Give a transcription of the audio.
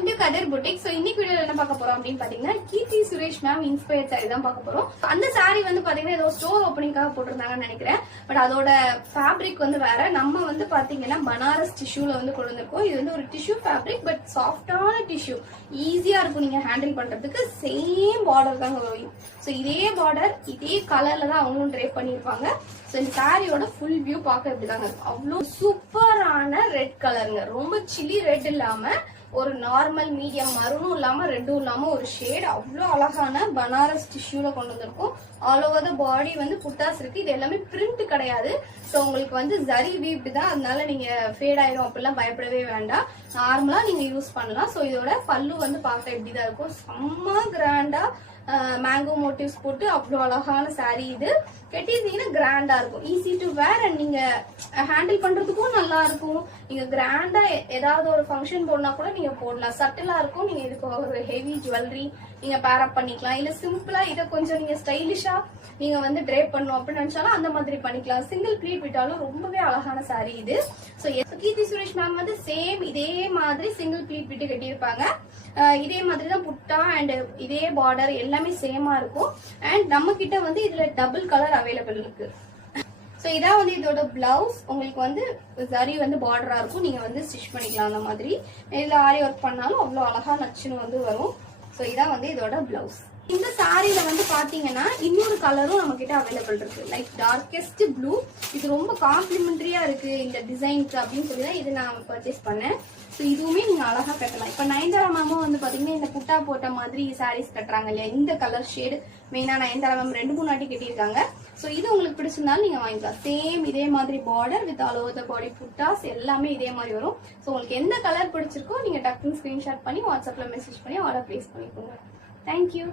Welcome to கதர் boutique. So இன்னைக்கு வீடியோல என்ன பார்க்க போறோம் அப்படின்னு பாத்தீங்கன்னா Keerthy Suresh ma'am inspired sorry தான் பார்க்க போறோம். அந்த சாரி வந்து பாத்தீங்கன்னா ஏதோ ஸ்டோர் ஓப்பனிங்காக போட்டிருந்தாங்கன்னு நினைக்கிறேன். பட் அதோட ஃபேப்ரிக் வந்து வேற. நம்ம வந்து பாத்தீங்கன்னா பனாரஸ் டிஷ்யூல வந்து கொண்டு வந்திருக்கோம். இது வந்து ஒரு டிஷ்யூ ஃபேப்ரிக், பட் சாஃப்டான டிஷ்யூ, ஈஸியா இருக்கும் நீங்க ஹேண்டில் பண்றதுக்கு. சேம் பார்டர் தாங்க வரும். சோ இதே பார்டர் இதே கலர்ல தான் அவங்களும் ட்ரேப் பண்ணிருப்பாங்க. சோ இந்த சாரியோட ஃபுல் வியூ பார்க்க இப்படிதாங்க இருக்கும். அவ்வளவு சூப்பரான ரெட் கலருங்க. ரொம்ப சில்லி ரெட் இல்லாம ஒரு நார்மல் மீடியம் மரூனும் இல்லாம ரெட்டும் இல்லாம ஒரு ஷேட். அவ்வளோ அழகான பனாரஸ் டிஷ்யூல கொண்டு வந்திருக்கும். ஆல் ஓவர் த பாடி வந்து புட்டாஸ் இருக்கு. இது எல்லாமே பிரிண்ட் கிடையாது. ஸோ உங்களுக்கு வந்து ஜரி வீப்டு தான், அதனால நீங்க ஃபேட் ஆயிடும் அப்படிலாம் பயப்படவே வேண்டாம். நார்மலா நீங்க யூஸ் பண்ணலாம். ஸோ இதோட பல்லு வந்து பார்க்க இப்படிதான் இருக்கும். செம்ம கிராண்டா மேங்கோ மோட்டிவ்ஸ் போட்டு அவ்வளோ அழகான சாரீ. இது கட்டிட்டீங்கன்னா கிராண்டா இருக்கும். ஈஸி டு வேர் அண்ட் நீங்க ஹேண்டில் பண்றதுக்கும் நல்லா இருக்கும். நீங்க கிராண்டா ஏதாவது ஒரு ஃபங்க்ஷன் போடனா கூட நீங்க போடலாம். சட்டிலா இருக்கும். நீங்க இதுக்கு ஒரு ஹெவி ஜுவல்லரி நீங்க பேர் அப் பண்ணிக்கலாம். இல்ல சிம்பிளா இதை கொஞ்சம் நீங்க ஸ்டைலிஷா நீங்க வந்து ட்ரேப் பண்ணணும் அப்படின்னு நினைச்சாலும் அந்த மாதிரி பண்ணிக்கலாம். சிங்கிள் ப்ளீட் விட்டாலும் ரொம்பவே அழகான சாரீ இது. ஸோ கீர்த்தி சுரேஷ் மேம் வந்து சேம் இதே மாதிரி சிங்கிள் ப்ளீட் விட்டு கட்டியிருப்பாங்க. இதே மாதிரி தான் புட்டா அண்ட் இதே பார்டர் எல்லாமே சேமா இருக்கும். அண்ட் நம்ம கிட்ட வந்து இதுல டபுள் கலர் அவைலபிள் இருக்கு. சோ இதான் வந்து இதோட பிளவுஸ். உங்களுக்கு வந்து சரி வந்து பார்டரா இருக்கும். நீங்க வந்து ஸ்டிச் பண்ணிக்கலாம். அந்த மாதிரி இதுல ஆரி ஒர்க் பண்ணாலும் அவ்வளவு அழகா நச்சுன்னு வந்து வரும். சோ இதான் வந்து இதோட பிளவுஸ். இந்த சாரியில வந்து பாத்தீங்கன்னா இன்னொரு கலரும் நம்ம கிட்ட அவைலபிள் இருக்கு. Like டார்கெஸ்ட் blue. இது ரொம்ப காம்ப்ளிமெண்டரியா இருக்கு இந்த டிசைனுக்கு அப்படின்னு சொல்லி தான் இது நான் பர்ச்சேஸ் பண்ணேன். ஸோ இதுவுமே நீங்க அழகா கட்டலாம். இப்ப நயன்தாரா மேமும் வந்து பாத்தீங்கன்னா இந்த புட்டா போட்ட மாதிரி சாரீஸ் கட்டுறாங்க இல்லையா, இந்த கலர் ஷேடு மெயினா நயன்தாரா மேம் 2-3 வாட்டி கட்டியிருக்காங்க. ஸோ இது உங்களுக்கு பிடிச்சிருந்தாலும் நீங்க வாங்கிக்கலாம். சேம் இதே மாதிரி border with all over the body புட்டாஸ் எல்லாமே இதே மாதிரி வரும். ஸோ உங்களுக்கு எந்த கலர் பிடிச்சிருக்கோ நீங்க டக்குன்னு ஸ்கிரீன்ஷாட் பண்ணி வாட்ஸ்அப்ல மெசேஜ் பண்ணி ஆர்டர் பிளேஸ் பண்ணிக்கோங்க. தேங்க்யூ.